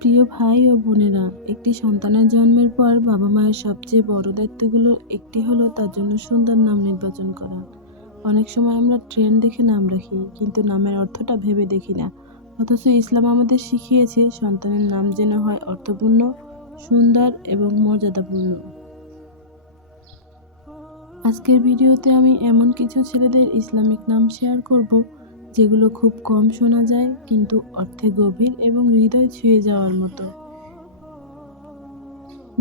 প্রিয় ভাই ও বোনেরা, একটি সন্তানের জন্মের পর বাবা মায়ের সবচেয়ে বড় দায়িত্বগুলোর একটি হলো তার জন্য সুন্দর নাম নির্বাচন করা। অনেক সময় আমরা ট্রেন্ড দেখে নাম রাখি, কিন্তু নামের অর্থটা ভেবে দেখি না। অথচ ইসলাম আমাদের শিখিয়েছে সন্তানের নাম যেন হয় অর্থপূর্ণ, সুন্দর এবং মর্যাদাপূর্ণ। আজকের ভিডিওতে আমি এমন কিছু ছেলেদের ইসলামিক নাম শেয়ার করব যেগুলো খুব কম শোনা যায়, কিন্তু অর্থে গভীর এবং হৃদয় ছুঁয়ে যাওয়ার মতো।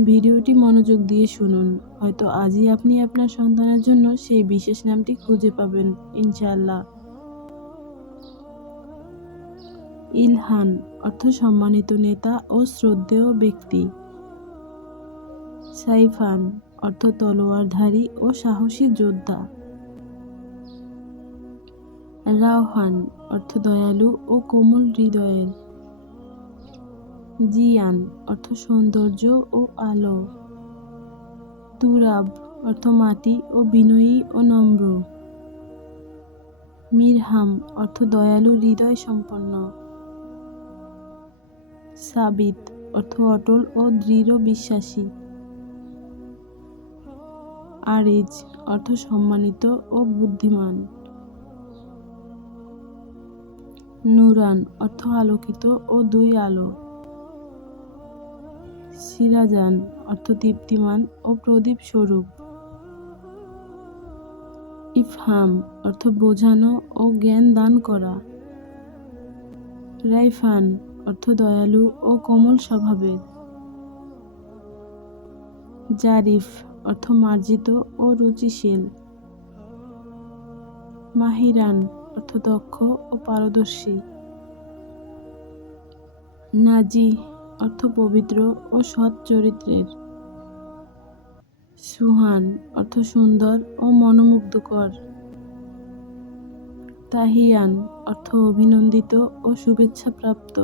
ভিডিওটি মনোযোগ দিয়ে শুনুন, হয়তো আজই আপনি আপনার সন্তানের জন্য সেই বিশেষ নামটি খুঁজে পাবেন ইনশাআল্লাহ। ইলহান অর্থ সম্মানিত নেতা ও শ্রদ্ধেয় ব্যক্তি। সাইফান অর্থ তলোয়ারধারী ও সাহসী যোদ্ধা। রাওহান অর্থ দয়ালু ও কোমল হৃদয়ের। জিয়ান অর্থ সৌন্দর্য ও আলো। তুরাব অর্থ মাটি ও বিনয়ী ও নম্র। মিরহাম অর্থ দয়ালু হৃদয় সম্পন্ন। সাবিত অর্থ অটল ও দৃঢ় বিশ্বাসী। আরিজ অর্থ সম্মানিত ও বুদ্ধিমান। নুরান অর্থ আলোকিত ও দুই আলো। সিরাজান অর্থ দীপ্তিমান ও প্রদীপ স্বরূপ। ইফহাম অর্থ বোঝানো ও জ্ঞান দান করা। রাইফান অর্থ দয়ালু ও কোমল স্বভাবের। জারিফ অর্থ মার্জিত ও রুচিশীল। মাহিরান অর্থ দক্ষ ও পারদর্শী। নাজি অর্থ পবিত্র ও সৎ চরিত্রের। সুহান অর্থ সুন্দর ও মনোমুগ্ধকর। তাহিয়ান অর্থ অভিনন্দিত ও শুভেচ্ছাপ্রাপ্ত।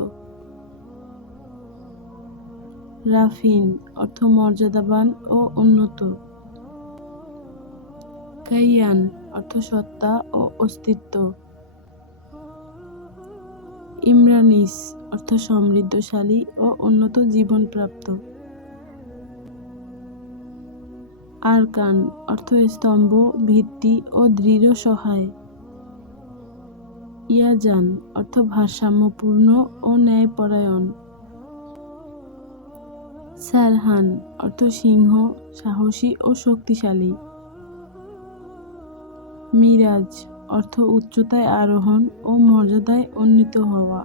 রাফিন অর্থ মর্যাদাবান ও উন্নত। কাইয়ান অর্থ সত্তা ও অস্তিত্ব। ইমরানিস অর্থ সমৃদ্ধশালী ও উন্নত জীবনপ্রাপ্ত। আরকান অর্থ স্তম্ভ, ভিত্তি ও দৃঢ় সহায়। ইয়াজান অর্থ ভারসাম্যপূর্ণ ও ন্যায়পরায়ণ। সারহান অর্থ সিংহ, সাহসী ও শক্তিশালী। মিরাজ অর্থ উচ্চতায় আরোহণ ও মর্যাদায় উন্নীত হওয়া।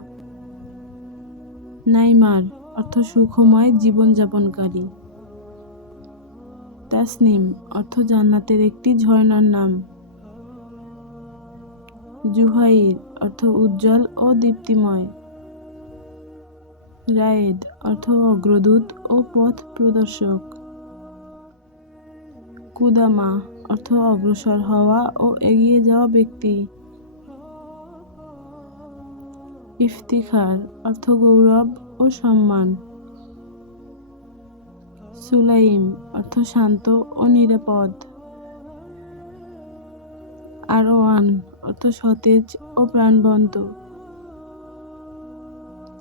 নাইমার অর্থ সুখময় জীবনযাপনকারী। তাসনিম অর্থ জান্নাতের একটি ঝর্ণার নাম। জুহাইর অর্থ উজ্জ্বল ও দীপ্তিময়। রায়েদ অর্থ অগ্রদূত ও পথ প্রদর্শক। কুদামা অর্থ অগ্রসর হওয়া ও এগিয়ে যাওয়া ব্যক্তি। ইফতিখার অর্থ গৌরব ও সম্মান। সুলাইম অর্থ শান্ত ও নিরাপদ। আরওয়ান অর্থ সতেজ ও প্রাণবন্ত।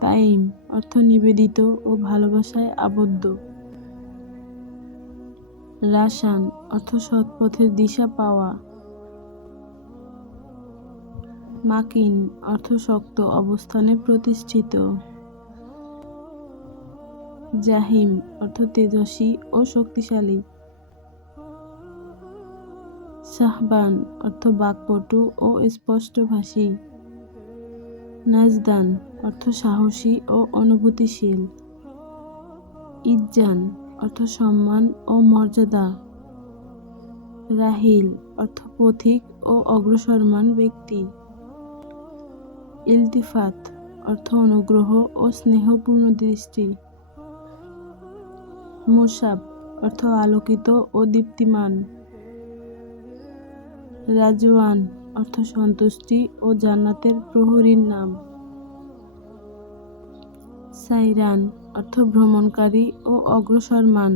তাইম অর্থ নিবেদিত ও ভালোবাসায় আবদ্ধ। রাশান অর্থ সৎ পথের দিশা পাওয়া। মাকিন অর্থ শক্ত অবস্থানে প্রতিষ্ঠিত। জাহিম অর্থ তেজস্বী ও শক্তিশালী। শাহবান অর্থ বাকপটু ও স্পষ্টভাষী। নাজদান অর্থ সাহসী ও অনুভূতিশীল। ইজ্জান অর্থ সম্মান ও মর্যাদা। রাহিল অর্থ পথিক ও অগ্রসরমান ব্যক্তি। ইলতিফাত অর্থ অনুগ্রহ ও স্নেহপূর্ণ দৃষ্টি। মুসাব অর্থ আলোকিত ও দীপ্তিমান। রাজওয়ান অর্থ সন্তুষ্টি ও জান্নাতের প্রহরীর নাম। সাইরান অর্থ ভ্রমণকারী ও অগ্রসরমান।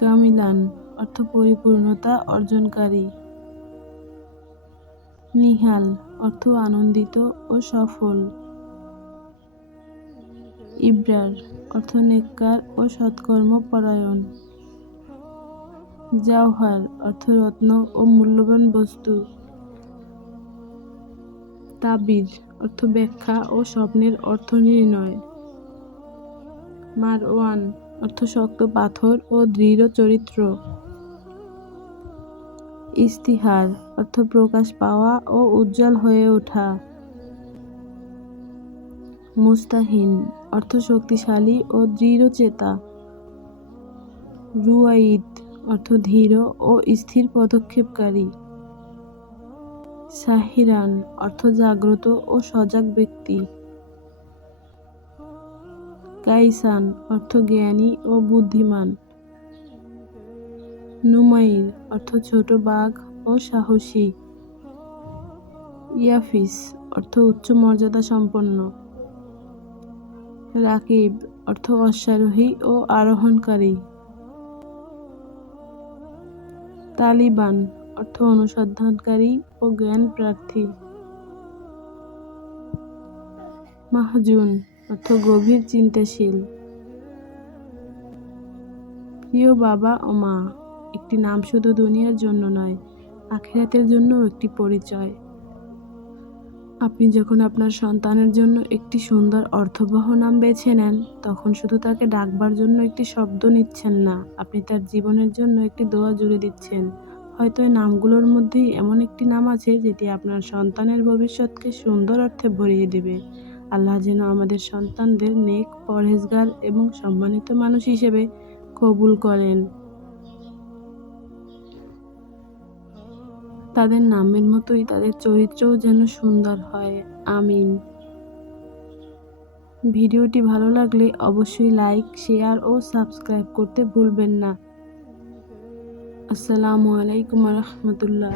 কামিলান অর্থ পরিপূর্ণতা অর্জনকারী। নিহাল অর্থ আনন্দিত ও সফল। ইবরার অর্থ নেককার ও সৎকর্মপরায়ণ। জাওহার অর্থ রত্ন ও মূল্যবান বস্তু। তাবির অর্থ ব্যাখ্যা ও স্বপ্নের অর্থ নির্ণয়। মারওয়ান অর্থ শক্ত পাথর ও দৃঢ় চরিত্র। ইস্তিহার অর্থ প্রকাশ পাওয়া ও উজ্জ্বল হয়ে ওঠা। মুস্তাহিন অর্থ শক্তিশালী ও দৃঢ়চেতা। রুয়াইদ অর্থ ধীর ও স্থির পদক্ষেপকারী। সাহিরান অর্থ জাগ্রত ও সজাগ ব্যক্তি। কাইসান অর্থ জ্ঞানী ও বুদ্ধিমান। নুমাইর অর্থ ছোট বাঘ ও সাহসী। ইয়াফিস অর্থ উচ্চ মর্যাদা সম্পন্ন। রাকিব অর্থ অশ্বারোহী ও আরোহণকারী। তালিবান অর্থ অনুসন্ধানকারী ও জ্ঞান প্রার্থী। মাহজুন অর্থ গভীর চিন্তাশীল। প্রিয় বাবা ও মা একটি নাম শুধু দুনিয়ার জন্য নয়, আখিরাতের জন্যও একটি পরিচয়। আপনি যখন আপনার সন্তানের জন্য একটি সুন্দর অর্থবহ নাম বেছে নেন, তখন শুধু তাকে ডাকবার জন্য একটি শব্দ নিচ্ছেন না, আপনি তার জীবনের জন্য একটি দোয়া জুড়ে দিচ্ছেন। হয়তো এই নামগুলোর মধ্যেই এমন একটি নাম আছে যেটি আপনার সন্তানের ভবিষ্যৎকে সুন্দর অর্থে ভরিয়ে দেবে। আল্লাহ যেন আমাদের সন্তানদের নেক, পরহেজগার এবং সম্মানিত মানুষ হিসেবে কবুল করেন। তাদের নামের মতোই তাদের চরিত্রও যেন সুন্দর হয়। আমিন। ভিডিওটি ভালো লাগলে অবশ্যই লাইক, শেয়ার ও সাবস্ক্রাইব করতে ভুলবেন না। আসসালামু আলাইকুম ওয়া রাহমাতুল্লাহ।